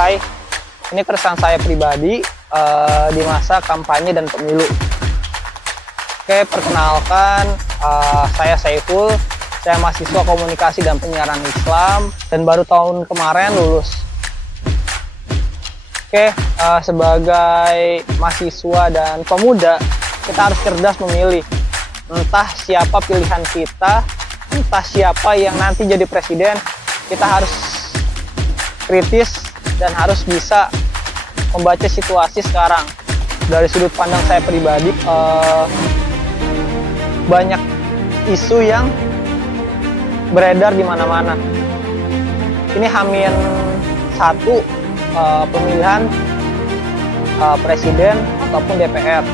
Hai, ini keresahan saya pribadi di masa kampanye dan pemilu. Oke, perkenalkan, saya Saiful, saya mahasiswa komunikasi dan penyiaran Islam dan baru tahun kemarin lulus. Oke, sebagai mahasiswa dan pemuda, kita harus cerdas memilih. Entah siapa pilihan kita, entah siapa yang nanti jadi presiden, kita harus kritis dan harus bisa membaca situasi sekarang. Dari sudut pandang saya pribadi, banyak isu yang beredar di mana-mana. Ini Hamin 1 pemilihan presiden ataupun DPR.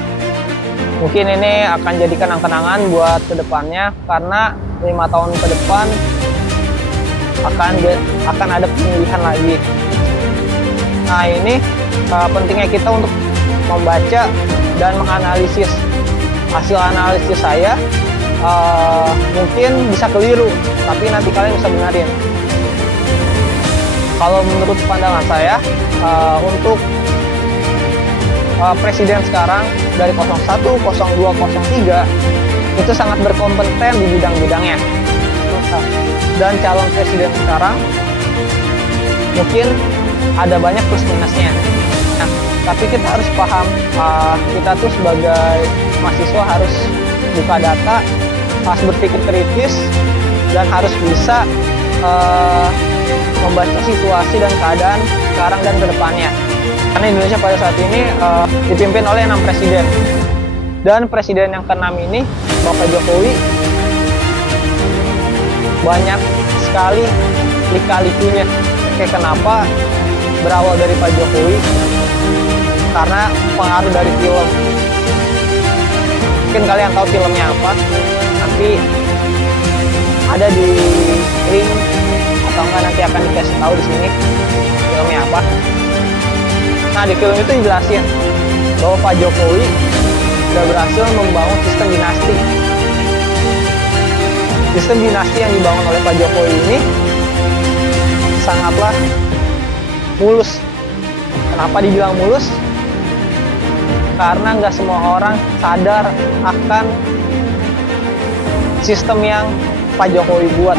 Mungkin ini akan jadikan kenangan buat kedepannya, karena 5 tahun ke depan akan ada pemilihan lagi. Nah, ini pentingnya kita untuk membaca dan menganalisis. Hasil analisis saya mungkin bisa keliru, tapi nanti kalian bisa benarin. Kalau menurut pandangan saya, untuk presiden sekarang dari 01, 02, 03 itu sangat berkompeten di bidang-bidangnya. Dan calon presiden sekarang mungkin ada banyak plus minusnya. Nah, tapi kita harus paham, kita tuh sebagai mahasiswa harus buka data, harus berpikir kritis, dan harus bisa membaca situasi dan keadaan sekarang dan kedepannya. Karena Indonesia pada saat ini dipimpin oleh 6 presiden. Dan presiden yang ke-6 ini, Bapak Jokowi, banyak sekali lika-likunya. Kayak kenapa berawal dari Pak Jokowi? Karena pengaruh dari film. Mungkin kalian tahu filmnya apa, nanti ada di link atau enggak nanti akan dikasih tahu di sini filmnya apa. Nah, di film itu dijelasin bahwa Pak Jokowi sudah berhasil membangun sistem dinasti. Sistem dinasti yang dibangun oleh Pak Jokowi ini sangatlah mulus. Kenapa dibilang mulus? Karena nggak semua orang sadar akan sistem yang Pak Jokowi buat.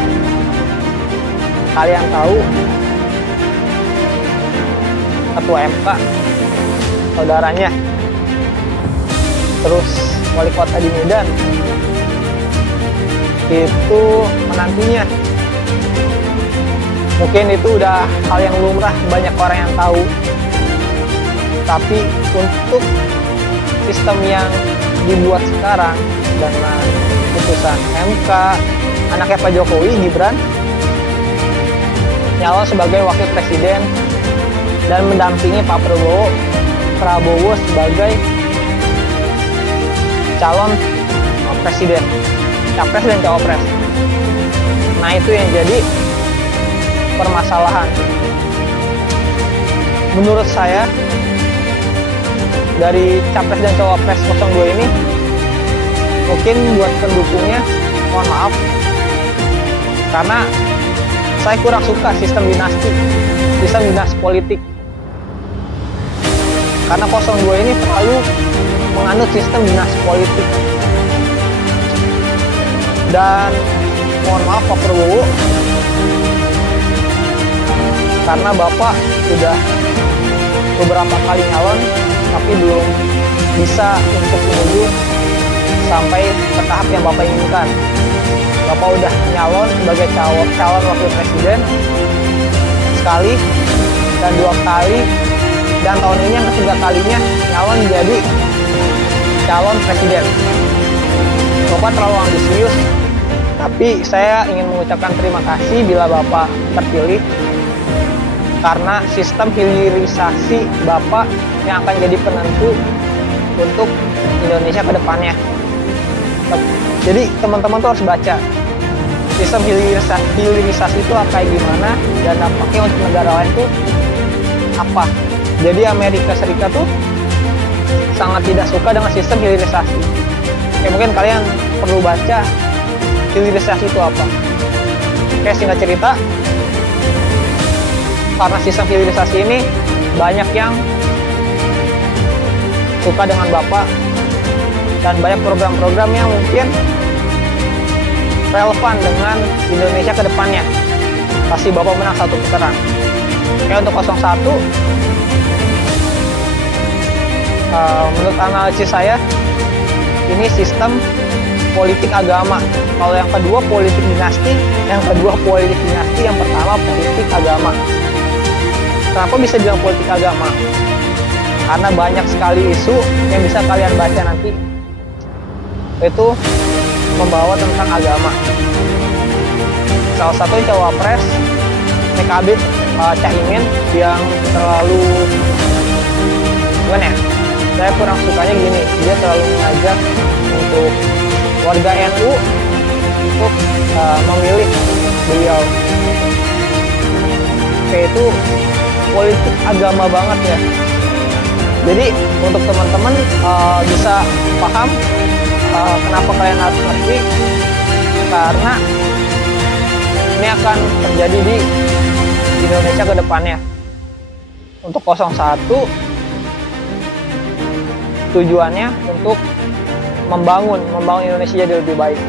Kalian tahu Ketua MK, saudaranya, terus Wali Kota di Medan, itu menantunya. Mungkin itu udah hal yang lumrah, banyak orang yang tahu. Tapi untuk sistem yang dibuat sekarang dengan putusan MK, anaknya Pak Jokowi, Gibran, nyalon sebagai wakil presiden dan mendampingi Pak Prabowo sebagai calon presiden, capres dan cawapres. Nah, itu yang jadi permasalahan. Menurut saya, dari capres dan cawapres 02 ini, mungkin buat pendukungnya, mohon maaf, karena saya kurang suka sistem dinasti politik. Karena 02 ini terlalu menganut sistem dinasti politik. Dan mohon maaf Pak Prabowo, karena Bapak sudah beberapa kali nyalon tapi belum bisa untuk menuju sampai ke tahap yang Bapak inginkan. Bapak udah nyalon sebagai calon wakil presiden sekali dan 2 kali, dan tahun ini yang ketiga kalinya nyalon jadi calon presiden. Bapak terlalu ambisius, tapi saya ingin mengucapkan terima kasih bila Bapak terpilih, karena sistem hilirisasi Bapak yang akan jadi penentu untuk Indonesia ke depannya. Jadi teman-teman tuh harus baca sistem hilirisasi itu kayak gimana dan dampaknya untuk negara lain tuh apa. Jadi Amerika Serikat tuh sangat tidak suka dengan sistem hilirisasi. Oke, mungkin kalian perlu baca hilirisasi itu apa. Oke, singkat cerita, karena sistem hilirisasi ini banyak yang suka dengan Bapak dan banyak program-program yang mungkin relevan dengan Indonesia ke depannya. Pasti Bapak menang 1 putaran. Oke, untuk 01, menurut analisis saya, ini sistem politik agama. Kalau yang kedua politik dinasti, yang pertama politik agama. Kenapa bisa bilang politik agama? Karena banyak sekali isu yang bisa kalian baca nanti, itu membawa tentang agama. Salah satu cawapres PKB Caimin yang terlalu gimana ya? Saya kurang sukanya gini, dia terlalu mengajak untuk warga NU untuk memilih beliau. Oke, itu politik agama banget ya. Jadi untuk teman-teman bisa paham kenapa kalian harus ngerti, karena ini akan terjadi di Indonesia ke depannya. Untuk 01 tujuannya untuk membangun Indonesia jadi lebih baik.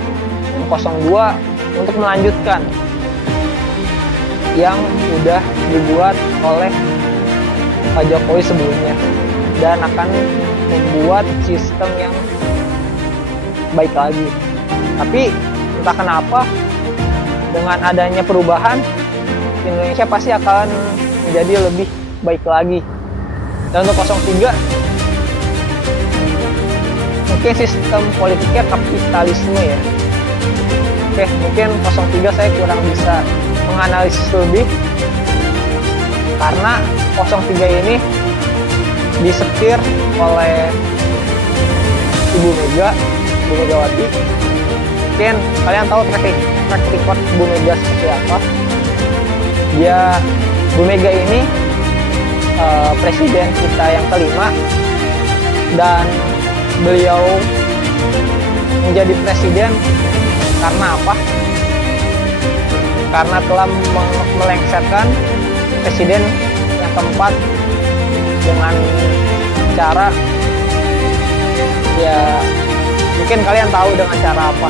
Yang 02 untuk melanjutkan yang sudah dibuat oleh Pak Jokowi sebelumnya dan akan membuat sistem yang baik lagi. Tapi entah kenapa dengan adanya perubahan, Indonesia pasti akan menjadi lebih baik lagi. Dan untuk 03, mungkin sistem politiknya kapitalisme ya. Oke, mungkin 03 saya kurang bisa menganalisis lebih, karena 03 ini disetir oleh Ibu Megawati. Mungkin kalian tahu track record Bu Mega seperti apa. Bu Mega ini presiden kita yang kelima, dan beliau menjadi presiden karena apa? Karena telah melengsarkan presiden yang keempat dengan cara, ya mungkin kalian tahu dengan cara apa.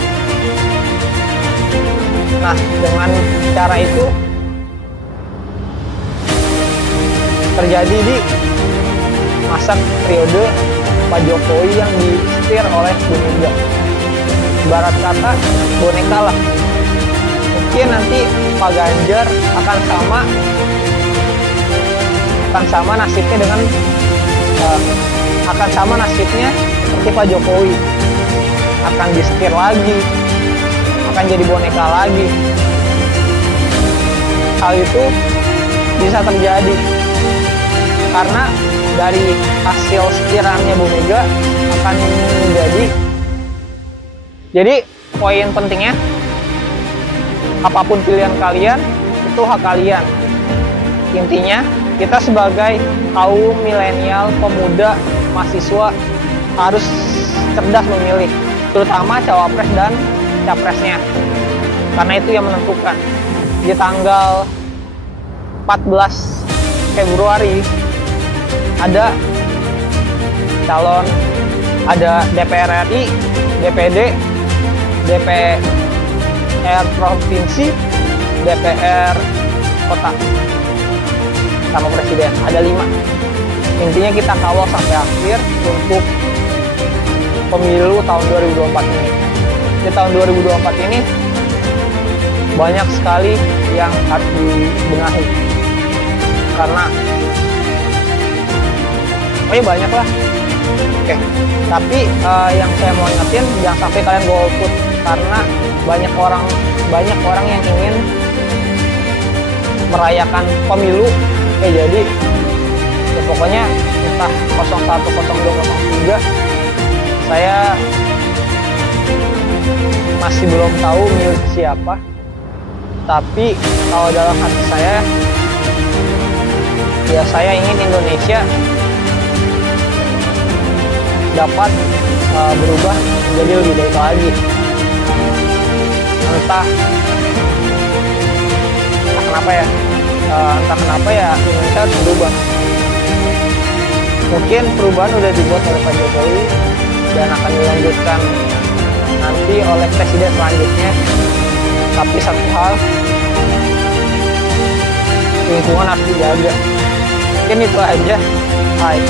Nah, dengan cara itu terjadi di masa periode Pak Jokowi yang disetir oleh Bu Mega. Ibarat kata boneka lah. Mungkin nanti Pak Ganjar akan sama nasibnya dengan seperti Pak Jokowi, akan disetir lagi, akan jadi boneka lagi. Hal itu bisa terjadi karena dari hasil setirannya Bu Mega akan jadi poin pentingnya, apapun pilihan kalian itu hak kalian. Intinya kita sebagai kaum milenial, pemuda, mahasiswa harus cerdas memilih, terutama cawapres dan capresnya, karena itu yang menentukan. Di tanggal 14 Februari ada calon, ada DPR RI, DPD, DPR provinsi, DPR kota, sama presiden. Ada 5. Intinya kita kawal sampai akhir untuk pemilu tahun 2024 ini. Di tahun 2024 ini banyak sekali yang harus dibenahi, karena banyak lah. Oke, tapi yang saya mau ingetin, jangan sampai kalian golput, karena banyak orang yang ingin merayakan pemilu. Jadi ya pokoknya entah 01, 02, 03, saya masih belum tahu milik siapa. Tapi kalau dalam hati saya, ya saya ingin Indonesia dapat berubah menjadi lebih baik lagi. Entah kenapa ya, entah kenapa ya Indonesia harus berubah. Mungkin perubahan udah dibuat oleh Pak Jokowi dan akan dilanjutkan nanti oleh presiden selanjutnya. Tapi satu hal, lingkungan harus dijaga. Mungkin itu aja. Hai.